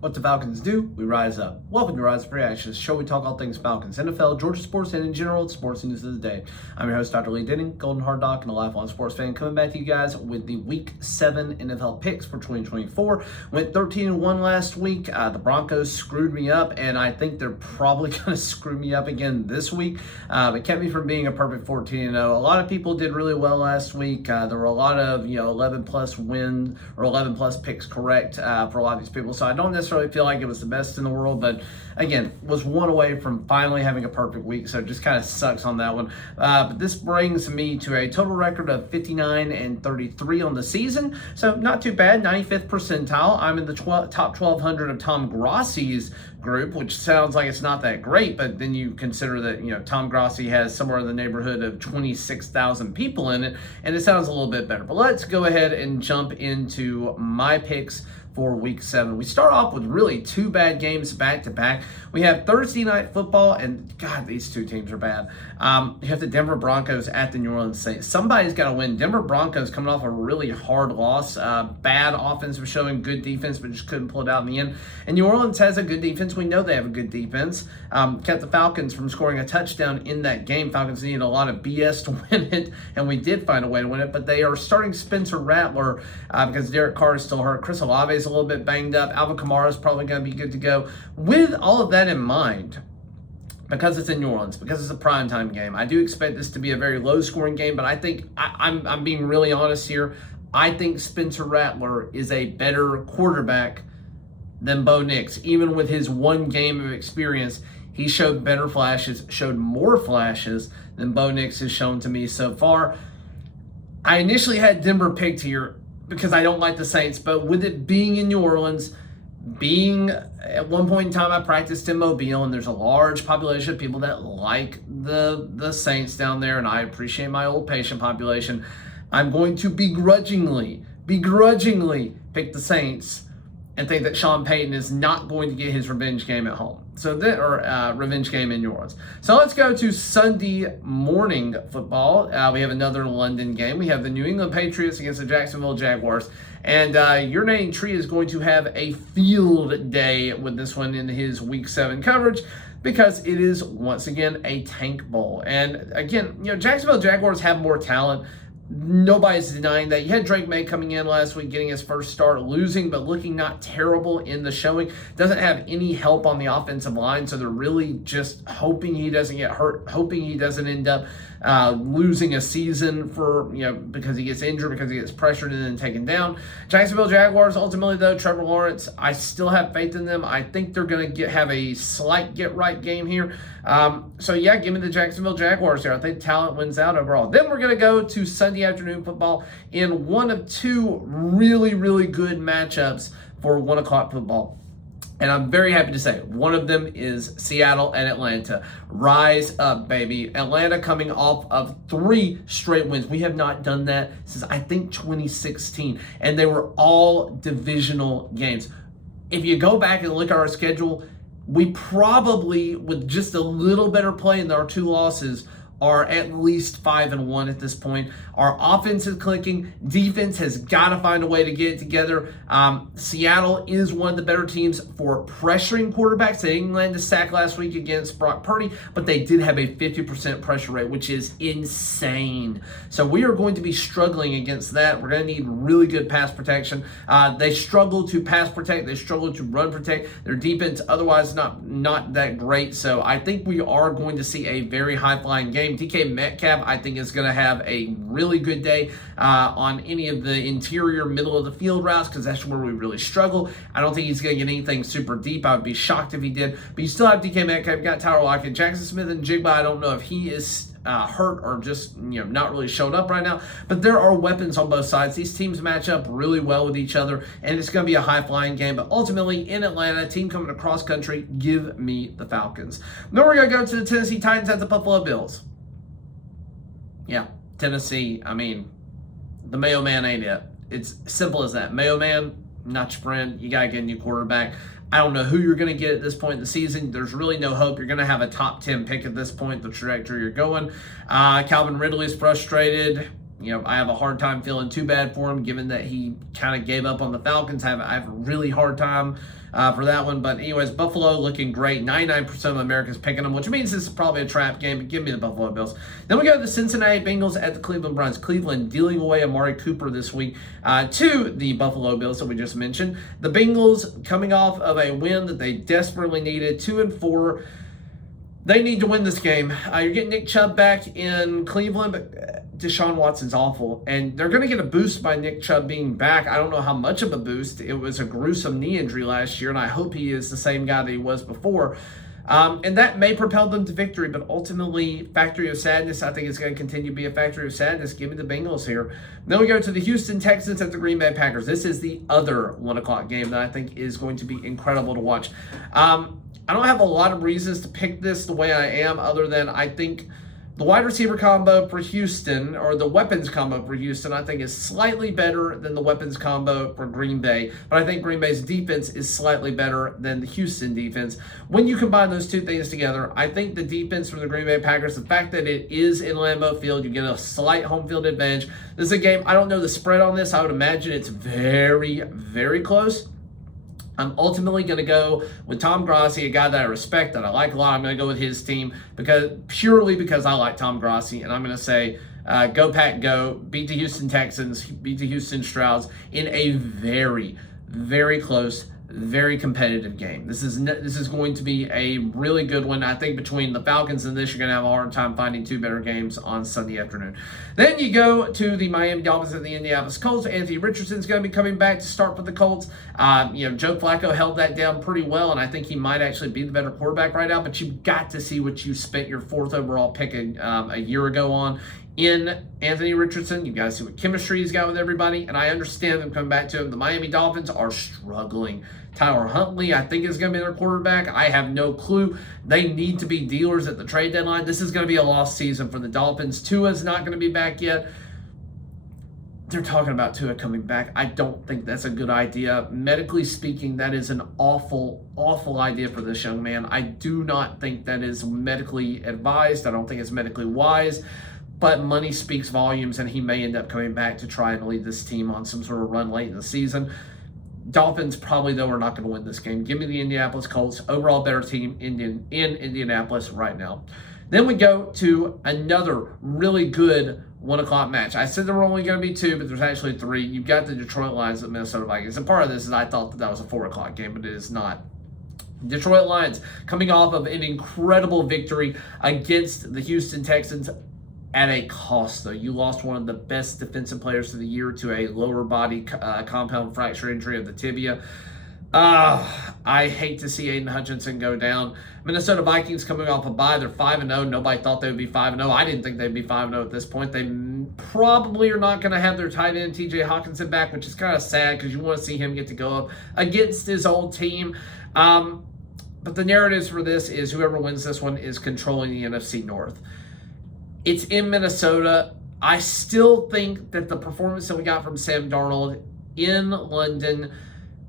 What the Falcons do, we rise up. Welcome to Rise of Reactions, show we talk all things Falcons, NFL, Georgia sports, and in general, sports news of the day. I'm your host, Dr. Lee Denning, Golden Hard Doc, and a lifelong sports fan, coming back to you guys with the Week 7 NFL picks for 2024. Went 13-1 last week. The Broncos screwed me up, and I think they're probably going to screw me up again this week. It kept me from being a perfect 14-0. A lot of people did really well last week. There were a lot of 11-plus wins or 11-plus picks correct for a lot of these people, so I don't necessarily feel like it was the best in the world, but again, was one away from finally having a perfect week, so it just kind of sucks on that one. But this brings me to a total record of 59-33 on the season, so not too bad. 95th percentile. I'm in the top 1,200 of Tom Grassi's group, which sounds like it's not that great, but then you consider that Tom Grassi has somewhere in the neighborhood of 26,000 people in it, and it sounds a little bit better. But let's go ahead and jump into my picks for Week 7. We start off with really two bad games back to back. We have Thursday Night Football, and God, these two teams are bad. You have the Denver Broncos at the New Orleans Saints. Somebody's got to win. Denver Broncos coming off a really hard loss. Bad offense was showing good defense, but just couldn't pull it out in the end. And New Orleans has a good defense. We know they have a good defense. Kept the Falcons from scoring a touchdown in that game. Falcons needed a lot of BS to win it, and we did find a way to win it, but they are starting Spencer Rattler because Derek Carr is still hurt. Chris Olave is a little bit banged up. Alvin Kamara is probably going to be good to go. With all of that in mind, because it's in New Orleans, because it's a primetime game, I do expect this to be a very low-scoring game, but I think, I'm being really honest here, I think Spencer Rattler is a better quarterback than Bo Nix. Even with his one game of experience, he showed better flashes, showed more flashes than Bo Nix has shown to me so far. I initially had Denver picked here because I don't like the Saints, but with it being in New Orleans, being at one point in time I practiced in Mobile, and there's a large population of people that like the Saints down there, and I appreciate my old patient population, I'm going to begrudgingly pick the Saints and think that Sean Payton is not going to get his revenge game at home. Revenge game in New Orleans. So let's go to Sunday morning football. We have another London game. We have the New England Patriots against the Jacksonville Jaguars. And your name Tree is going to have a field day with this one in his Week 7 coverage, because it is, once again, a tank bowl. And again, Jacksonville Jaguars have more talent. Nobody's denying that. You had Drake May coming in last week, getting his first start, losing, but looking not terrible in the showing. Doesn't have any help on the offensive line, so they're really just hoping he doesn't get hurt, hoping he doesn't end up losing a season because he gets injured, because he gets pressured and then taken down. Jacksonville Jaguars, ultimately though, Trevor Lawrence, I still have faith in them. I think they're going to have a slight get-right game here. So yeah, give me the Jacksonville Jaguars here. I think talent wins out overall. Then we're going to go to Sunday afternoon football in one of two really, really good matchups for 1 o'clock football. And I'm very happy to say one of them is Seattle and Atlanta. Rise up, baby. Atlanta coming off of 3 straight wins. We have not done that since, I think, 2016. And they were all divisional games. If you go back and look at our schedule, we probably, with just a little better play in our 2 losses, are at least 5-1 at this point. Our offense is clicking. Defense has got to find a way to get it together. Seattle is one of the better teams for pressuring quarterbacks. They didn't land a sack last week against Brock Purdy, but they did have a 50% pressure rate, which is insane. So we are going to be struggling against that. We're going to need really good pass protection. They struggle to pass protect. They struggle to run protect. Their defense otherwise not that great. So I think we are going to see a very high-flying game. DK Metcalf, I think, is going to have a really good day on any of the interior middle of the field routes, because that's where we really struggle. I don't think he's going to get anything super deep. I would be shocked if he did. But you still have DK Metcalf. You've got Tyler Lockett, Jackson Smith, and Jigba. I don't know if he is hurt or just not really showed up right now, but there are weapons on both sides. These teams match up really well with each other, and it's going to be a high-flying game. But ultimately, in Atlanta, team coming across country, give me the Falcons. Then we're going to go to the Tennessee Titans at the Buffalo Bills. Yeah, Tennessee, the Mayo Man ain't it. It's simple as that. Mayo Man, not your friend. You got to get a new quarterback. I don't know who you're going to get at this point in the season. There's really no hope. You're going to have a top 10 pick at this point, the trajectory you're going. Calvin Ridley is frustrated. I have a hard time feeling too bad for him, given that he kind of gave up on the Falcons. I have a really hard time for that one. But anyways, Buffalo looking great. 99% of America's picking them, which means this is probably a trap game, but give me the Buffalo Bills. Then we go to the Cincinnati Bengals at the Cleveland Browns. Cleveland dealing away Amari Cooper this week to the Buffalo Bills that we just mentioned. The Bengals coming off of a win that they desperately needed, 2-4. They need to win this game. You're getting Nick Chubb back in Cleveland, but Deshaun Watson's awful. And they're going to get a boost by Nick Chubb being back. I don't know how much of a boost. It was a gruesome knee injury last year, and I hope he is the same guy that he was before. And that may propel them to victory, but ultimately, factory of sadness, I think it's going to continue to be a factory of sadness. Give me the Bengals here. Then we go to the Houston Texans at the Green Bay Packers. This is the other 1 o'clock game that I think is going to be incredible to watch. I don't have a lot of reasons to pick this the way I am, other than I think the wide receiver combo for Houston, or the weapons combo for Houston, I think is slightly better than the weapons combo for Green Bay. But I think Green Bay's defense is slightly better than the Houston defense. When you combine those two things together, I think the defense for the Green Bay Packers, the fact that it is in Lambeau Field, you get a slight home field advantage. This is a game, I don't know the spread on this. I would imagine it's very, very close. I'm ultimately going to go with Tom Grossi, a guy that I respect, that I like a lot. I'm going to go with his team purely because I like Tom Grossi, and I'm going to say go Pack go, beat the Houston Texans, beat the Houston Strouds in a very, very close, very competitive game. This is going to be a really good one. I think between the Falcons and this, you're going to have a hard time finding two better games on Sunday afternoon. Then you go to the Miami Dolphins and the Indianapolis Colts. Anthony Richardson's going to be coming back to start for the Colts. Joe Flacco held that down pretty well, and I think he might actually be the better quarterback right now, but you've got to see what you spent your 4th overall pick a year ago on in Anthony Richardson. You've got to see what chemistry he's got with everybody, and I understand them coming back to him. The Miami Dolphins are struggling. Tyler Huntley, I think, is going to be their quarterback. I have no clue. They need to be dealers at the trade deadline. This is going to be a lost season for the Dolphins. Tua's not going to be back yet. They're talking about Tua coming back. I don't think that's a good idea. Medically speaking, that is an awful, awful idea for this young man. I do not think that is medically advised. I don't think it's medically wise. But money speaks volumes, and he may end up coming back to try and lead this team on some sort of run late in the season. Dolphins probably, though, are not going to win this game. Give me the Indianapolis Colts. Overall better team in Indianapolis right now. Then we go to another really good 1 o'clock match. I said there were only going to be 2, but there's actually 3. You've got the Detroit Lions and Minnesota Vikings. And part of this is I thought that was a 4 o'clock game, but it is not. Detroit Lions coming off of an incredible victory against the Houston Texans. At a cost, though. You lost one of the best defensive players of the year to a lower body compound fracture injury of the tibia. I hate to see Aiden Hutchinson go down. Minnesota Vikings coming off a bye. They're 5-0. Nobody thought they would be 5-0. I didn't think they'd be 5-0 at this point. They probably are not going to have their tight end TJ Hawkinson back, which is kind of sad because you want to see him get to go up against his old team. But the narratives for this is whoever wins this one is controlling the NFC North. It's in Minnesota. I still think that the performance that we got from Sam Darnold in London,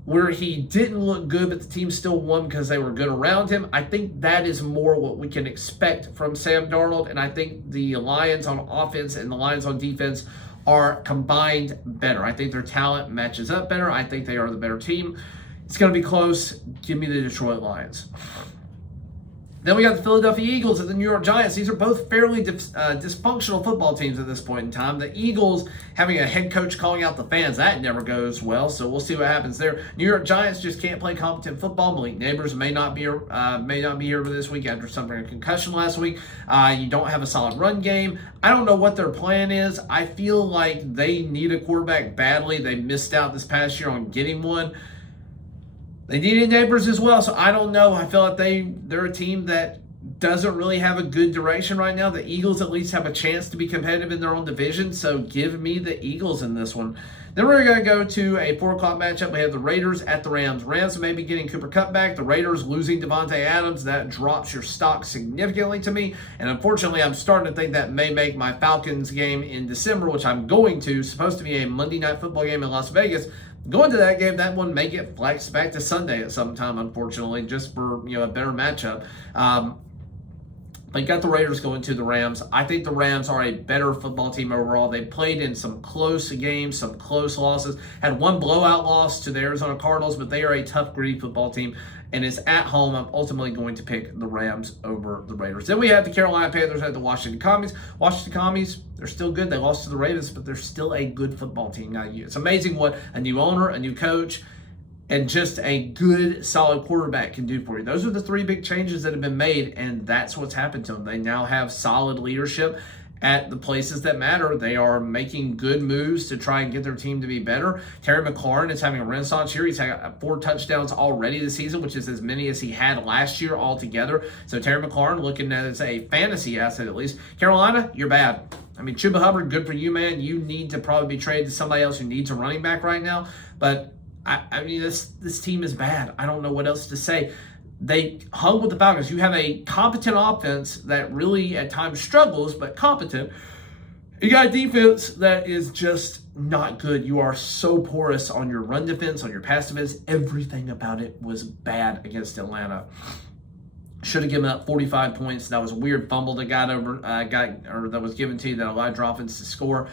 where he didn't look good, but the team still won because they were good around him, I think that is more what we can expect from Sam Darnold. And I think the Lions on offense and the Lions on defense are combined better. I think their talent matches up better. I think they are the better team. It's going to be close. Give me the Detroit Lions. Then we got the Philadelphia Eagles and the New York Giants. These are both fairly dysfunctional football teams at this point in time. The Eagles having a head coach calling out the fans, that never goes well, so we'll see what happens there. New York Giants just can't play competent football. Malik Neighbors may not be here for this week after suffering a concussion last week. You don't have a solid run game. I don't know what their plan is. I feel like they need a quarterback badly. They missed out this past year on getting one. They needed Neighbors as well, so I don't know. I feel like they're a team that doesn't really have a good direction right now. The Eagles at least have a chance to be competitive in their own division, so give me the Eagles in this one. Then we're going to go to a 4 o'clock matchup. We have the Raiders at the Rams. Rams may be getting Cooper Kupp back. The Raiders losing Devontae Adams. That drops your stock significantly to me. And unfortunately, I'm starting to think that may make my Falcons game in December, which I'm going to, supposed to be a Monday Night Football game in Las Vegas. Going to that game, that one may get flexed back to Sunday at some time, unfortunately, just for a better matchup. But you got the Raiders going to the Rams. I think the Rams are a better football team overall. They played in some close games, some close losses. Had one blowout loss to the Arizona Cardinals, but they are a tough, gritty football team. And it's at home. I'm ultimately going to pick the Rams over the Raiders. Then we have the Carolina Panthers at the Washington Commies. Washington Commies, they're still good. They lost to the Ravens, but they're still a good football team. Now, it's amazing what a new owner, a new coach, and just a good, solid quarterback can do for you. Those are the three big changes that have been made, and that's what's happened to them. They now have solid leadership at the places that matter. They are making good moves to try and get their team to be better. Terry McLaurin is having a renaissance year. He's had 4 touchdowns already this season, which is as many as he had last year altogether. So Terry McLaurin looking at it as a fantasy asset at least. Carolina, you're bad. I mean, Chuba Hubbard, good for you, man. You need to probably be traded to somebody else who needs a running back right now. But I mean, this team is bad. I don't know what else to say. They hung with the Falcons. You have a competent offense that really at times struggles, but competent. You got a defense that is just not good. You are so porous on your run defense, on your pass defense. Everything about it was bad against Atlanta. Should have given up 45 points. That was a weird fumble that that was given to you that allowed your offense to score.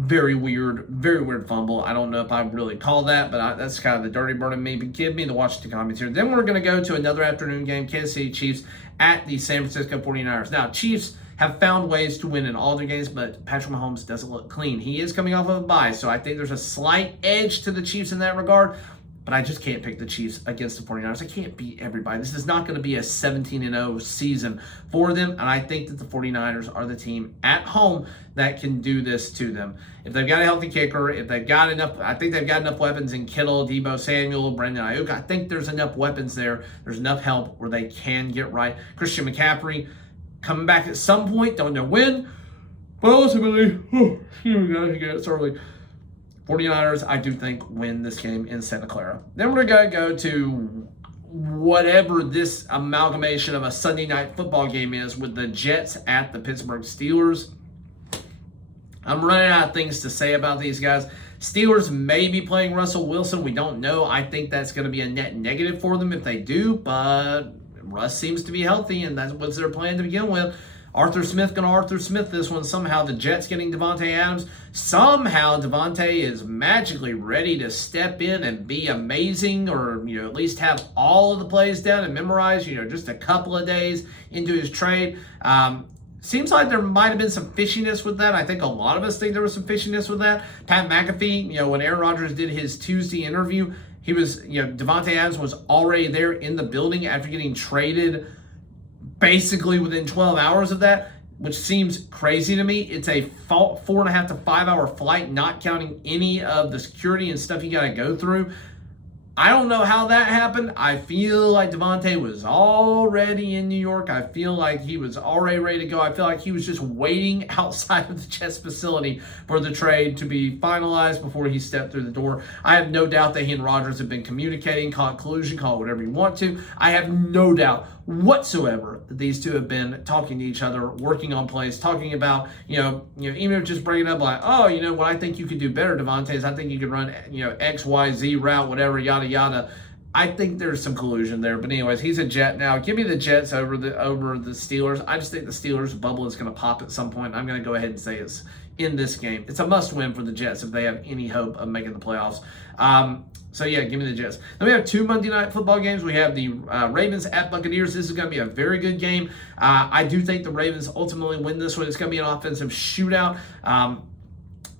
Very weird fumble. I don't know if I really call that, but that's kind of the dirty bird in me. But give me the Washington Commies here. Then we're going to go to another afternoon game, Kansas City Chiefs at the San Francisco 49ers. Now, Chiefs have found ways to win in all their games, but Patrick Mahomes doesn't look clean. He is coming off of a bye, so I think there's a slight edge to the Chiefs in that regard. But I just can't pick the Chiefs against the 49ers. I can't beat everybody. This is not going to be a 17-0 season for them. And I think that the 49ers are the team at home that can do this to them. If they've got a healthy kicker, if they've got enough, I think they've got enough weapons in Kittle, Deebo Samuel, Brandon Ayuk. I think there's enough weapons there. There's enough help where they can get right. Christian McCaffrey coming back at some point. Don't know when. But ultimately, it's early. 49ers, I do think, win this game in Santa Clara. Then we're going to go to whatever this amalgamation of a Sunday night football game is with the Jets at the Pittsburgh Steelers. I'm running out of things to say about these guys. Steelers may be playing Russell Wilson. We don't know. I think that's going to be a net negative for them if they do, but Russ seems to be healthy, and that's what's their plan to begin with. Arthur Smith going to Arthur Smith this one. Somehow the Jets getting Davante Adams. Somehow Davante is magically ready to step in and be amazing, or at least have all of the plays down and memorize, just a couple of days into his trade. Seems like there might have been some fishiness with that. I think a lot of us think there was some fishiness with that. Pat McAfee, when Aaron Rodgers did his Tuesday interview, he was, Davante Adams was already there in the building after getting traded basically within 12 hours of that, which seems crazy to me. It's a 4.5 to 5 hour flight, not counting any of the security and stuff you got to go through. I don't know how that happened. I feel like Davante was already in New York. I feel like he was already ready to go. I feel like he was just waiting outside of the Jets facility for the trade to be finalized before he stepped through the door. I have no doubt that he and Rodgers have been communicating, call it collusion, call it whatever you want to. I have no doubt whatsoever that these two have been talking to each other, working on plays, talking about, even if just bringing up like, what I think you could do better, Davante, is I think you could run, X, Y, Z route, whatever, yada, yada. I think there's some collusion there. But anyways, he's a Jet now. Give me the Jets over the Steelers. I just think the Steelers bubble is going to pop at some point. I'm going to go ahead and say it's in this game. It's a must-win for the Jets if they have any hope of making the playoffs. So, yeah, give me the Jets. Then we have 2 Monday Night Football games. We have the Ravens at Buccaneers. This is going to be a very good game. I do think the Ravens ultimately win this one. It's going to be an offensive shootout.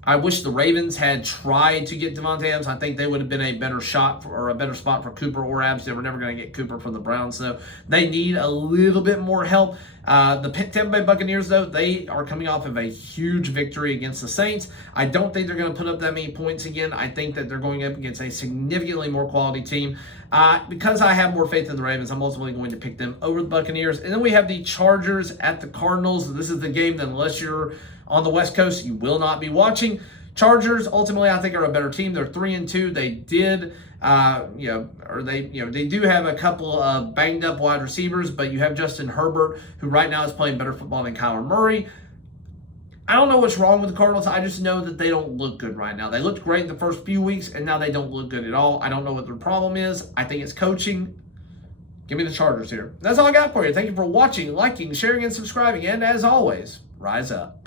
I wish the Ravens had tried to get Davante Adams. I think they would have been a better shot or a better spot for Cooper or Adams. They were never going to get Cooper from the Browns, so they need a little bit more help. The Tampa Bay Buccaneers, though, they are coming off of a huge victory against the Saints. I don't think they're going to put up that many points again. I think that they're going up against a significantly more quality team. Because I have more faith in the Ravens, I'm ultimately going to pick them over the Buccaneers. And then we have the Chargers at the Cardinals. This is the game that unless you're on the West Coast, you will not be watching. Chargers, ultimately, I think are a better team. They're 3-2. They did, they do have a couple of banged up wide receivers, but you have Justin Herbert, who right now is playing better football than Kyler Murray. I don't know what's wrong with the Cardinals. I just know that they don't look good right now. They looked great the first few weeks, and now they don't look good at all. I don't know what their problem is. I think it's coaching. Give me the Chargers here. That's all I got for you. Thank you for watching, liking, sharing, and subscribing. And as always, rise up.